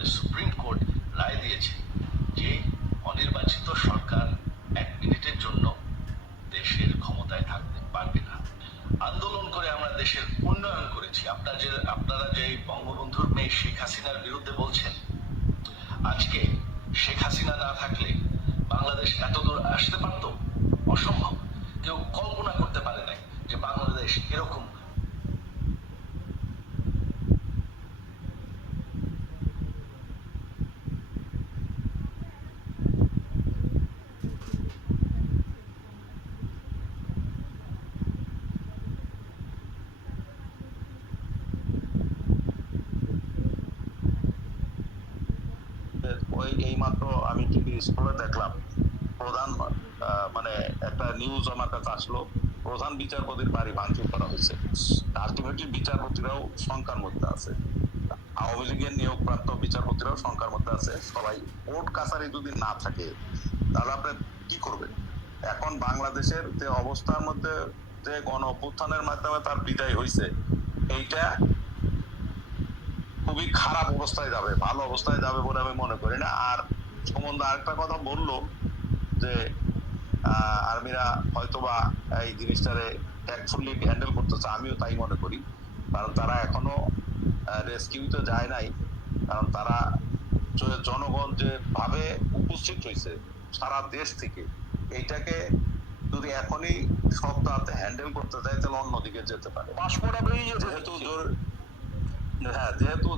আমাদের supreme court রায় দিয়েছে যে অনির্বাচিত সরকার 1 মিনিটের জন্য দেশের ক্ষমতায় থাকতে পারবে না। আন্দোলন করে আমরা দেশের উন্নয়ন করেছি। আপনারা যে বঙ্গবন্ধুর মেয়ে শেখ হাসিনার বিরুদ্ধে বলছেন, আজকে শেখ হাসিনা না থাকলে বাংলাদেশ এত দূর আসতে পারত? অসম্ভব। কেউ কল্পনা করতে পারে নাই যে বাংলাদেশ এরকম এইমাত্র আমি টিভি স্ক্রলে দেখলাম প্রধান মানে একটা নিউজ আমার কাছে আসলো, প্রধান বিচারপতির বাড়ি ভাঙচুর করা হয়েছে। আলটিমেটলি বিচারপতিরাও শঙ্কার মধ্যে আছে, আওয়ামী লীগের নিয়োগপ্রাপ্ত বিচারপতিরাও শঙ্কার মধ্যে আছে। সবাই কোর্ট কাছারি যদি না থাকে তাহলে আপনি কি করবেন? এখন বাংলাদেশের যে অবস্থার মধ্যে যে গণ অভ্যুত্থানের মাধ্যমে তার বিদায় হয়েছে, এইটা খুবই খারাপ অবস্থায় যাবে, ভালো অবস্থায় যাবে বলে আমি মনে করি না। আর সম্বন্ধে আরেকটা কথা বললো যে আর্মিরা হয়তোবা এই জিনিসটারে ট্যাক্টফুলি হ্যান্ডেল করতেছে, আমিও তাই মনে করি। কারণ তারা এখনো রেস্কিউতে যায় নাই, কারণ তারা জনগণ যে ভাবে উপস্থিত হয়েছে সারা দেশ থেকে, এইটাকে যদি এখনই সপ্তাহে হ্যান্ডেল করতে চায় তাহলে অন্যদিকে যেতে পারে।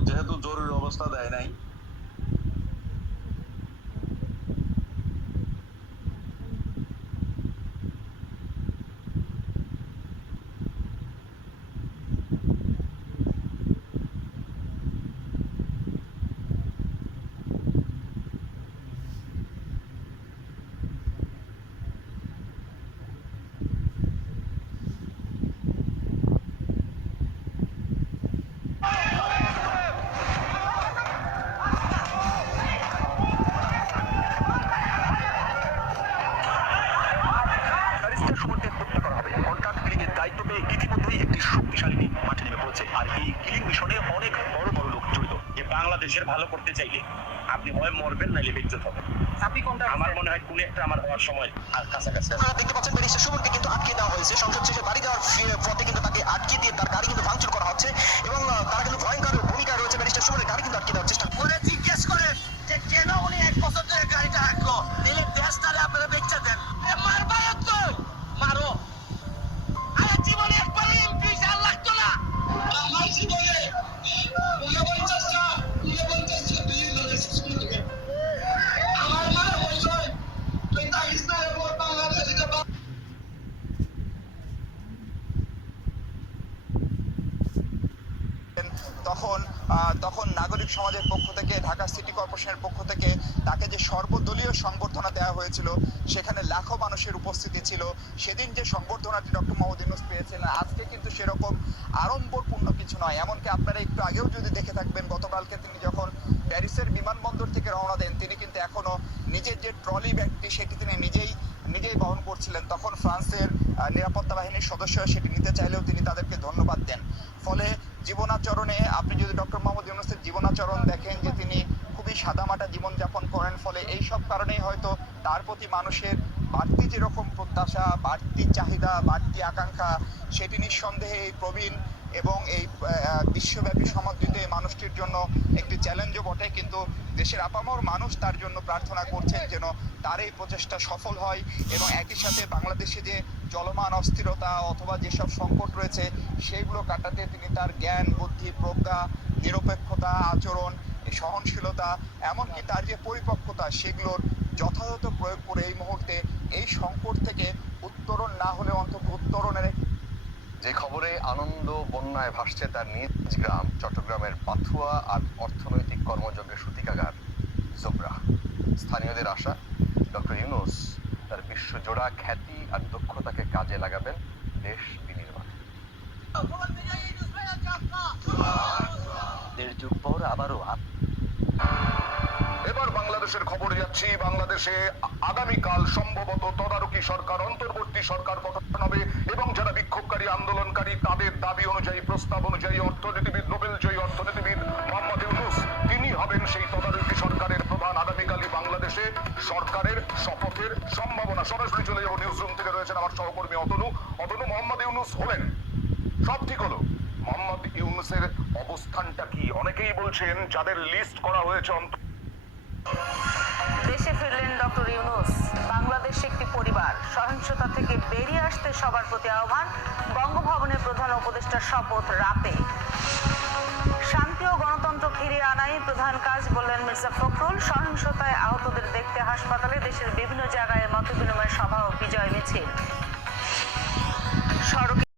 যেহেতু জরুরি অবস্থা দেয় নাই, বাংলাদেশের ভালো করতে চাইলে আপনি হয় মরবেন নাইলে বেঁচে থাকবেন। আপনি কোনটা? আমার মনে হয় কোন একটা আমার হওয়ার সময় আর কাছাকাছি। আপনারা দেখতে পাচ্ছেন ব্যারিস্টার সুমনকে কিন্তু আটকে দেওয়া হয়েছে। সংসদ শেষে বাড়ি যাওয়ার পথে কিন্তু তাকে আটকে দিয়ে তার গাড়ি কিন্তু ভাঙচুর করা হচ্ছে এবং তারা কিন্তু ভয়ঙ্কর ভূমিকা রয়েছে। ব্যারিস্টার সুমনের গাড়ি কিন্তু আটকে দেওয়ার চেষ্টা করে। জিজ্ঞেস করে যে কেন উনি 1 বছর ধরে গাড়িটা রাখলো, দিলে দেশটারে আপনারা বেচে দেন। মারবা তো মারো, আরে জীবনে একবার এমপি সাল লাগতো না। আমার জীবনে 49টা বিয়ে লড়েছে সুমনকে। আমার মা বলছেন তুই পাকিস্তানের উপর বাংলাদেশে তখন নাগরিক সমাজের পক্ষ থেকে, ঢাকা সিটি কর্পোরেশনের পক্ষ থেকে তাকে যে সর্বদলীয় সংবর্ধনা দেওয়া হয়েছিল, সেখানে লাখো মানুষের উপস্থিতি ছিল। সেদিন যে সংবর্ধনাটি ডক্টর মোহাম্মদ ইউনূস পেয়েছিলেন, আজকে কিন্তু সেরকম আড়ম্বরপূর্ণ কিছু নয়। এমনকি আপনারা একটু আগেও যদি দেখে থাকবেন, গতকালকে তিনি যখন প্যারিসের বিমানবন্দর থেকে রওনা দেন, তিনি কিন্তু এখনো নিজের যে ট্রলি ব্যাগটি সেটি তিনি নিজেই বহন করছিলেন। তখন ফ্রান্সের নিরাপত্তা বাহিনীর সদস্যরা সেটি নিতে চাইলেও তিনি তাদেরকে ধন্যবাদ দেন। ফলে জীবনাচরণে আপনি যদি ডক্টর মোহাম্মদ ইউনূসের জীবনাচরণ দেখেন যে তিনি খুবই সাদামাটা জীবনযাপন করেন, ফলে এই সব কারণেই হয়তো তার প্রতি মানুষের বাড়তি যেরকম প্রত্যাশা, বাড়তি চাহিদা, বাড়তি আকাঙ্ক্ষা, সেটি নিঃসন্দেহে এই প্রবীণ এবং এই বিশ্বব্যাপী সমাদৃত এই মানুষটির জন্য একটি চ্যালেঞ্জও বটে। কিন্তু দেশের আপামর মানুষ তার জন্য প্রার্থনা করছেন যেন তার এই প্রচেষ্টা সফল হয় এবং একই সাথে বাংলাদেশে যে চলমান অস্থিরতা অথবা যেসব সংকট রয়েছে সেইগুলো কাটাতে তিনি তার জ্ঞান, বুদ্ধি, প্রজ্ঞা, নিরপেক্ষতা, আচরণ, সহনশীলতা, এমনকি তার যে পরিপক্কতা, সেগুলোর যথাযথ প্রয়োগ করে এই মুহূর্তে এই সংকট থেকে উত্তরণ না হলে অন্তত উত্তরণের যে খবরে আনন্দ বন্যায় ভাসছে তার নিজ গ্রাম চট্টগ্রামের পাথুয়া আর অর্থনৈতিক কর্মযজ্ঞের সূতিকাগার জোবরা। স্থানীয়দের আশা ডক্টর ইউনূস তার বিশ্বজোড়া খ্যাতি আর দক্ষতাকে কাজে লাগাবেন দেশ বিনির্মাণে। 1.5 যুগ পর আবারও এবার বাংলাদেশের খবরে যাচ্ছি। বাংলাদেশে আগামীকাল সম্ভবত তদারকি সরকার, অন্তর্বর্তী সরকার গঠন হবে এবং যারা বিক্ষোভকারী, আন্দোলনকারী, তাদের দাবি অনুযায়ী, প্রস্তাব অনুযায়ী অর্থনীতিবিদ, নোবেল জয়ী অর্থনীতিবিদ মোহাম্মদ ইউনূস তিনি হবেন সেই আছেন যাদের লিস্ট করা হয়েছে দেশে ফিরলেন ডক্টর ইউনূস। বাংলাদেশ একটি পরিবার, সহিংসতা থেকে বেরিয়ে আসতে সবার প্রতি আহ্বান। বঙ্গভবনের প্রধান উপদেষ্টার শপথ রাতে। শান্তি ও গণতন্ত্র ফিরিয়ে আনাই প্রধান কাজ বললেন মির্জা ফখরুল। সহিংসতায় আহতদের দেখতে হাসপাতালে, দেশের বিভিন্ন জায়গায় মতবিনিময় সভা ও বিজয় মিছিল। সড়কে